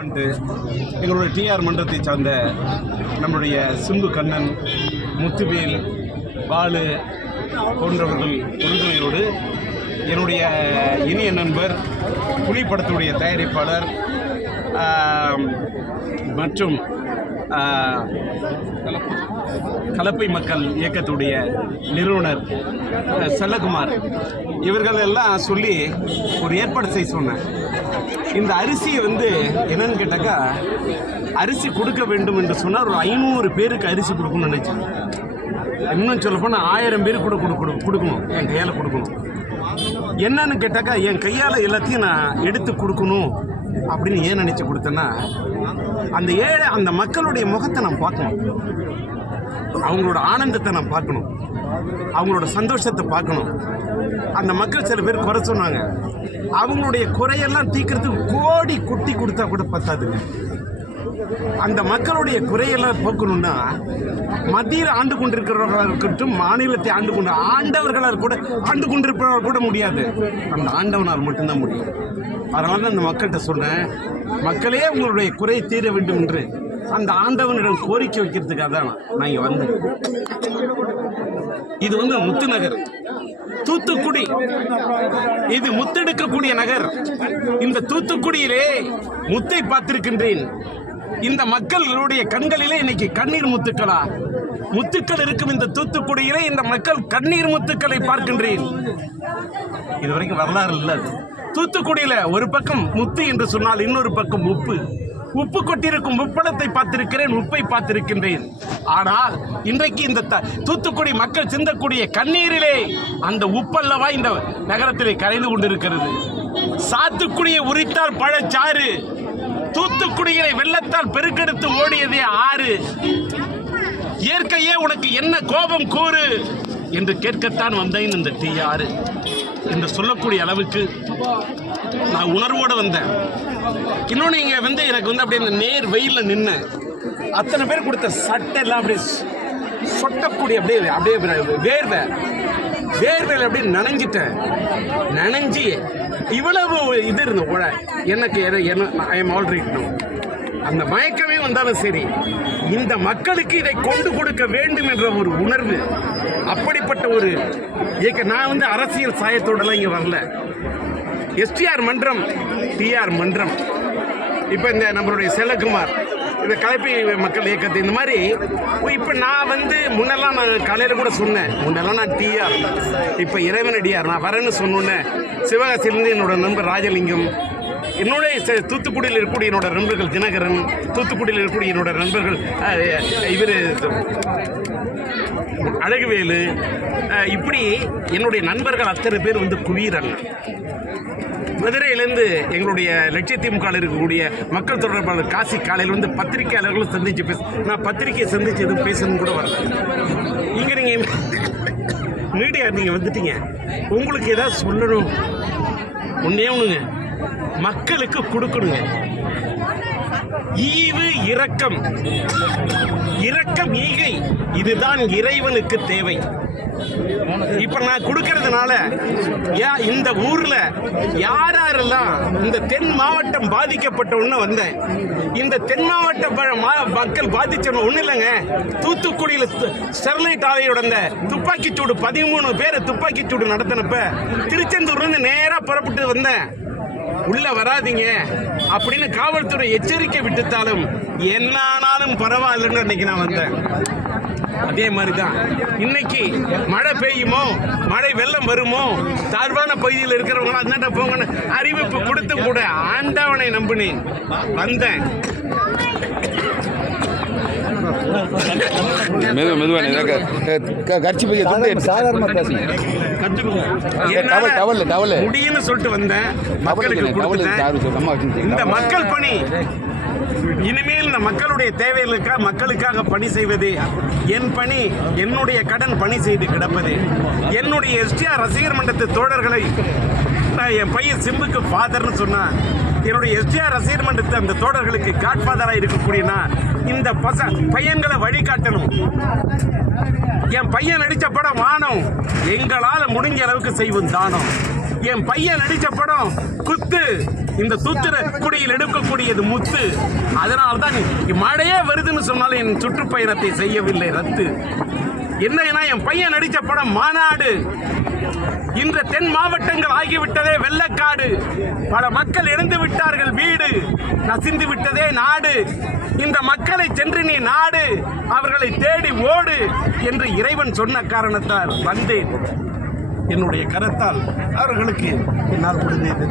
வந்து எங்களுடைய டிஆர் மன்றத்தை சார்ந்த நம்முடைய சிம்பு கண்ணன் முத்துவேல் பாலு போன்றவர்கள் உறுதுணையோடு என்னுடைய இனிய நண்பர் புலி படத்துடைய தயாரிப்பாளர் மற்றும் கலப்பை மக்கள் இயக்கத்துடைய நிறுவனர் செல்லகுமார். இவர்கள் எல்லாம் சொல்லி ஒரு ஏற்பாடு செய்ய சொன்னேன். இந்த அரிசியை வந்து என்னன்னு கேட்டாக்கா அரிசி கொடுக்க வேண்டும் என்று சொன்னால் ஒரு ஐநூறு பேருக்கு அரிசி கொடுக்கணும்னு நினைச்சேன் இன்னும் சொல்ல போனால் ஆயிரம் பேருக்கு கூட கொடு கொடு- கொடுக்கணும் என் கையால் கொடுக்கணும். என்னன்னு கேட்டாக்கா என் கையால் எல்லாத்தையும் நான் எடுத்து கொடுக்கணும் அப்படின்னு ஏன் நினச்சி கொடுத்தேன்னா அந்த ஏழை அந்த மக்களுடைய முகத்தை நான் பார்க்கணும். அவங்களோட ஆனந்தத்தை நான் பார்க்கணும். அவங்களோட சந்தோஷத்தை பார்க்கணும். அந்த மக்கள் சில பேர் குறை சொன்னாங்க. அவங்களுடைய குறையெல்லாம் தீக்கிறதுக்கு கோடி குட்டி கொடுத்தா கூட பத்தாதுங்க. அந்த மக்களுடைய குறையெல்லாம் போக்கணும்னா மத்தியில் ஆண்டு கொண்டிருக்கிறவர்களாக இருக்கட்டும் மாநிலத்தை ஆண்டு கொண்டு ஆண்டவர்களால் கூட ஆண்டு கொண்டிருப்பவர்கள் கூட முடியாது. அந்த ஆண்டவனால் மட்டும்தான் முடியும். அதனால தான் அந்த மக்கள்கிட்ட சொன்னேன் மக்களே உங்களுடைய குறையை தீர வேண்டும் என்று. அந்த ஆண்டவனிடம் கோரிக்கை வைக்கிறதுக்காக தான் நான் இங்கே வந்தேன். இது வந்து முத்துநகர் தூத்துக்குடி. இது முத்தெடுக்கக்கூடிய நகர். இந்த தூத்துக்குடியிலே முத்தை பார்த்திருக்கின்றேன். இந்த மக்களுடைய கண்களிலே இன்னைக்கு கண்ணீர் முத்துக்களா? முத்துக்கள் இருக்கும் இந்த தூத்துக்குடியிலே இந்த மக்கள் கண்ணீர் முத்துக்களை பார்க்கின்றேன். இதுவரைக்கும் வரலாறு இல்லை தூத்துக்குடியில ஒரு பக்கம் முத்து என்று சொன்னால் இன்னொரு பக்கம் உப்பு. உப்பு கொட்டிருக்கும் உப்பளத்தை பார்த்திருக்கிறேன் உப்பை பார்த்திருக்கின்றேன். ஆனால் இன்றைக்கு இந்த த- தூத்துக்குடி மக்கள் சிந்தக்கூடிய கண்ணீரிலே அந்த உப்பல்லவா இந்த நகரத்திலே கரைந்து கொண்டிருக்கிறது. சாத்துக்குடியை உரித்தால் பழச்சாறு தூத்துக்குடியினை வெள்ளத்தால் பெருக்கெடுத்து ஓடியதே ஆறு. இயற்கையே உனக்கு என்ன கோபம் கூறு? என்று கேட்கத்தான் வந்தேன் இந்த டீ ஆறு என்று சொல்லக்கூடிய அளவுக்கு நான் உணர்வோடு வந்தேன். இன்னொன்று இங்கே வந்து எனக்கு வந்து அப்படியே இந்த நேர் வெயிலில் நின்று அத்தனை பேர் கொடுத்த சட்டை எல்லாம் அப்படியே சொட்டக்கூடிய அப்படியே அப்படியே வேர்வை. வேர்வையில் அப்படியே நனைஞ்சிட்டேன். நனைஞ்சி இவ்வளவு இது இருந்த உழ. எனக்கு என்ன ஐ எம் ஆல்ரெடி அந்த மயக்கமே வந்தாலும் சரி இந்த மக்களுக்கு இதை கொண்டு கொடுக்க வேண்டும் என்ற ஒரு உணர்வு அப்படிப்பட்ட ஒரு இயக்க நான் வந்து அரசியல் சாயத்தோடலாம் இங்கே வரல. எஸ்டிஆர் மன்றம் டிஆர் மன்றம். இப்போ இந்த நம்மளுடைய செல்லகுமார் இந்த கலப்பை மக்கள் இயக்கத்தை இந்த மாதிரி இப்போ நான் வந்து முன்னெல்லாம் நான் காலையில் கூட சொன்னேன். முன்னெல்லாம் நான் டிஆர் இப்போ இறைவனடியார் நான் வரேன்னு சொன்னோன்னே சிவகாசியிலேருந்து என்னோட நண்பர் ராஜலிங்கம் என்னுடைய தூத்துக்குடியில் இருக்கக்கூடிய என்னோட நண்பர்கள் தினகரன் தூத்துக்குடியில் இருக்கக்கூடிய என்னோட நண்பர்கள் இவர் அழகுவேலு இப்படி என்னுடைய நண்பர்கள் அத்தனை பேர் வந்து குவியிறாங்க. மதுரையிலேருந்து எங்களுடைய லட்சிய திமுக இருக்கக்கூடிய மக்கள் தொடர்பாளர் காசி காலையில் வந்து பத்திரிகையாளர்களும் சந்திச்சு பேச நான் பத்திரிகையை சந்திச்சு எதுவும் பேசணும்னு கூட வரல. இங்கே நீங்கள் மீடியா நீங்கள் வந்துட்டீங்க. உங்களுக்கு ஏதாவது சொல்லணும்? ஒன்றே ஒன்றுங்க மக்களுக்கு கொடுக்கணுங்க. ஈவு இரக்கம். இரக்கம் ஈகை. இதுதான் இறைவனுக்கு தேவை. இப்ப நான் கொடுக்கறதுனால இந்த ஊர்ல யார் யாரெல்லாம் இந்த தென் மாவட்டம் பாதிக்கப்பட்ட வந்தேன். இந்த தென் மாவட்ட மா- மக்கள் பாதிச்ச ஒண்ணு இல்லைங்க. தூத்துக்குடியில ஸ்டெர்லைட் ஆலையோட அந்த துப்பாக்கி சூடு பதிமூணு பேரை துப்பாக்கி சூடு நடத்தினப்ப திருச்செந்தூர்ல இருந்து நேரா புறப்பட்டு வந்தேன். உள்ள வராதீங்க அப்படின்னு காவல்துறை எச்சரிக்கை விட்டுத்தாலும் என்ன ஆனாலும் அன்னைக்கு நான் வந்தேன். அதே மாதிரி தான் இன்னைக்கு மழை பெய்யுமோ மழை வெள்ளம் வருமோ தாழ்வான பகுதியில் இருக்கிறவங்க அந்தாண்ட போங்கன்னு அறிவிப்பு கொடுத்து கூட ஆண்டவனை நம்பினேன். வந்தேன். மெதுவா மெதுவா நீ க- க- கட்சி பைய துண்டு பேசுங்க டவல், டவல், டவல். முடியும்னு சொல்லிட்டு வந்தேன் மக்களுக்கு இந்த மக்கள் பணி இனிமேல் இந்த மக்களுடைய தேவைகளுக்காக மக்களுக்காக பணி செய்வது என் பணி என்னுடைய கடன் பணி செய்து கிடப்பது என்னுடைய எஸ்டிஆர் ரசிகர் மன்றத்து தோழர்களை நான் என் பையன் சிம்புக்கு ஃபாதர்னு சொன்னான் என்னுடைய எஸ்டிஆர் ரசிகர் மன்றத்து அந்த தோழர்களுக்கு காட்ஃபாதராக இருக்கக்கூடியனா இந்த பச பையன்களை வழிகாட்டணும். என் பையன் நடித்த படம் வானம். எங்களால் முடிஞ்ச அளவுக்கு செய்வோம் தானம். என் பையன் நடித்த படம் குத்து. இந்த தூத்துக்குடியில் எடுக்கக்கூடியது முத்து. அதனால்தான் மழையே வருதுன்னு சொன்னாலும் என் சுற்றுப்பயணத்தை செய்யவில்லை ரத்து. என்னன்னா என் பையன் நடித்த படம் மாநாடு. இன்று தென் மாவட்டங்கள் ஆகிவிட்டதே வெள்ளக்காடு. பல மக்கள் இழந்து விட்டார்கள் வீடு. நசிந்து விட்டதே நாடு. இந்த மக்களை சென்று நீ நாடு. அவர்களை தேடி ஓடு என்று இறைவன் சொன்ன காரணத்தால் வந்தேன். என்னுடைய கரத்தால் அவர்களுக்கு என்னால் முடிந்தது